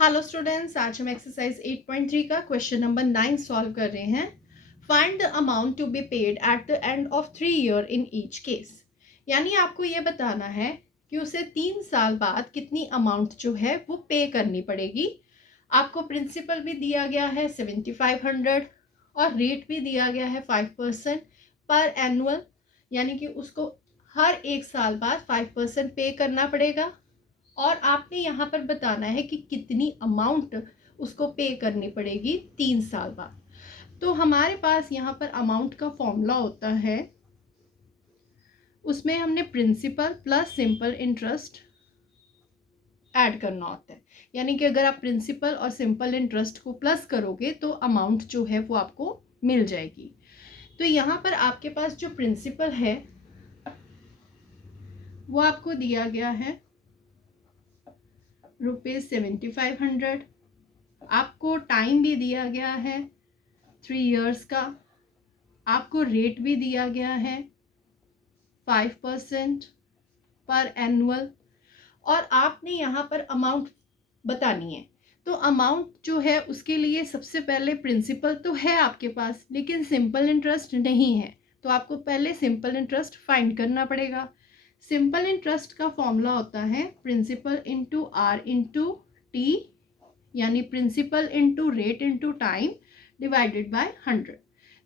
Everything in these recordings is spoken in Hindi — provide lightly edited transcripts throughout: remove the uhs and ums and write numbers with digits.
हेलो स्टूडेंट्स, आज हम एक्सरसाइज 8.3 का क्वेश्चन नंबर 9 सॉल्व कर रहे हैं। Find the amount to be paid at the end of 3 year in each case. यानी आपको ये बताना है कि उसे 3 साल बाद कितनी अमाउंट जो है वो पे करनी पड़ेगी। आपको प्रिंसिपल भी दिया गया है 7500 और रेट भी दिया गया है 5% पर एनुअल, यानी कि उसको हर एक साल बाद 5% पे करना पड़ेगा। और आपने यहाँ पर बताना है कि कितनी अमाउंट उसको पे करनी पड़ेगी 3 साल बाद। तो हमारे पास यहाँ पर अमाउंट का फॉर्मूला होता है, उसमें हमने principal plus simple interest add करना होता है। यानी कि अगर आप प्रिंसिपल और सिंपल इंटरेस्ट को प्लस करोगे तो अमाउंट जो है वो आपको मिल जाएगी। तो यहाँ पर आपके पास जो प्रिंसिपल है वो आपको दिया गया है ₹7500। आपको टाइम भी दिया गया है 3 इयर्स का। आपको रेट भी दिया गया है 5% पर एनुअल। और आपने यहाँ पर अमाउंट बतानी है। तो अमाउंट जो है उसके लिए सबसे पहले प्रिंसिपल तो है आपके पास, लेकिन सिंपल इंटरेस्ट नहीं है। तो आपको पहले सिंपल इंटरेस्ट फाइंड करना पड़ेगा। सिंपल इंटरेस्ट का फॉर्मूला होता है principal into R into T, यानी principal into rate into time divided by 100।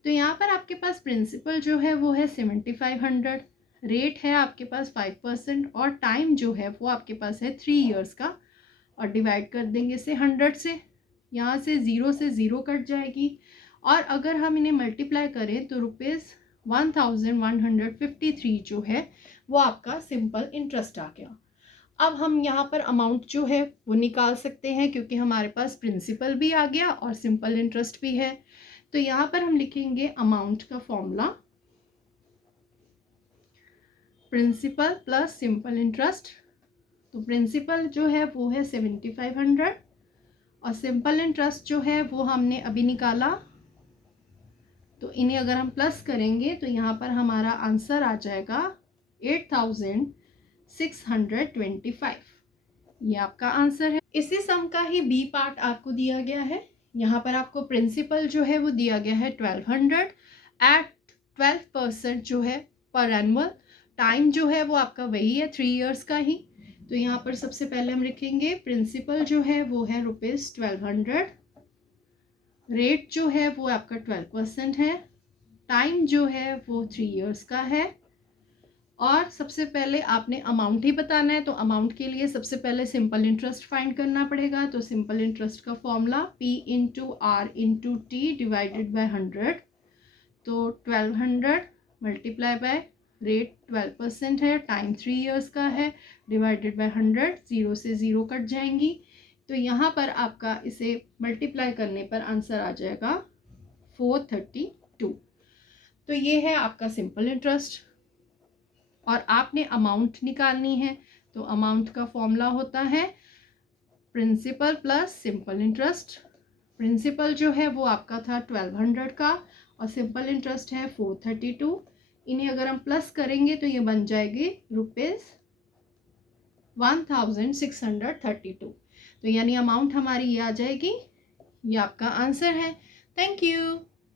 तो यहाँ पर आपके पास प्रिंसिपल जो है वो है 7500, रेट है आपके पास 5% और टाइम जो है वो आपके पास है 3 इयर्स का। और डिवाइड कर देंगे इसे 100 से, यहाँ से ज़ीरो कट जाएगी। और अगर हम इन्हें मल्टीप्लाई करें तो ₹1153 जो है वो आपका सिंपल इंटरेस्ट आ गया। अब हम यहाँ पर अमाउंट जो है वो निकाल सकते हैं, क्योंकि हमारे पास प्रिंसिपल भी आ गया और सिंपल इंटरेस्ट भी है। तो यहाँ पर हम लिखेंगे अमाउंट का formula principal plus simple interest. तो प्रिंसिपल जो है वो है 7500 और सिंपल इंटरेस्ट जो है वो हमने अभी निकाला। तो इन्हें अगर हम प्लस करेंगे तो यहाँ पर हमारा आंसर आ जाएगा 8625। ये आपका आंसर है। इसी सम का ही बी पार्ट आपको दिया गया है। यहाँ पर आपको प्रिंसिपल जो है वो दिया गया है 1200 एट 12% जो है पर एनुअल। टाइम जो है वो आपका वही है 3 इयर्स का ही। तो यहाँ पर सबसे पहले हम लिखेंगे प्रिंसिपल जो है वो है ₹1200, रेट जो है वो आपका 12% है, टाइम जो है वो 3 इयर्स का है। और सबसे पहले आपने अमाउंट ही बताना है, तो अमाउंट के लिए सबसे पहले सिंपल इंटरेस्ट फाइंड करना पड़ेगा। तो सिंपल इंटरेस्ट का formula P into R into T divided by 100। तो 1200 मल्टीप्लाई बाय रेट 12% है, टाइम 3 इयर्स का है, डिवाइडेड बाय 100, ज़ीरो से ज़ीरो कट जाएंगी। तो यहाँ पर आपका इसे मल्टीप्लाई करने पर आंसर आ जाएगा 432। तो ये है आपका सिंपल इंटरेस्ट। और आपने अमाउंट निकालनी है, तो अमाउंट का फॉर्मूला होता है principal plus simple interest. Principal जो है वो आपका था 1200 का और सिंपल इंटरेस्ट है 432। इन्हें अगर हम प्लस करेंगे तो ये बन जाएगी ₹1632। तो यानी अमाउंट हमारी ये आ जाएगी। ये आपका आंसर है। Thank you.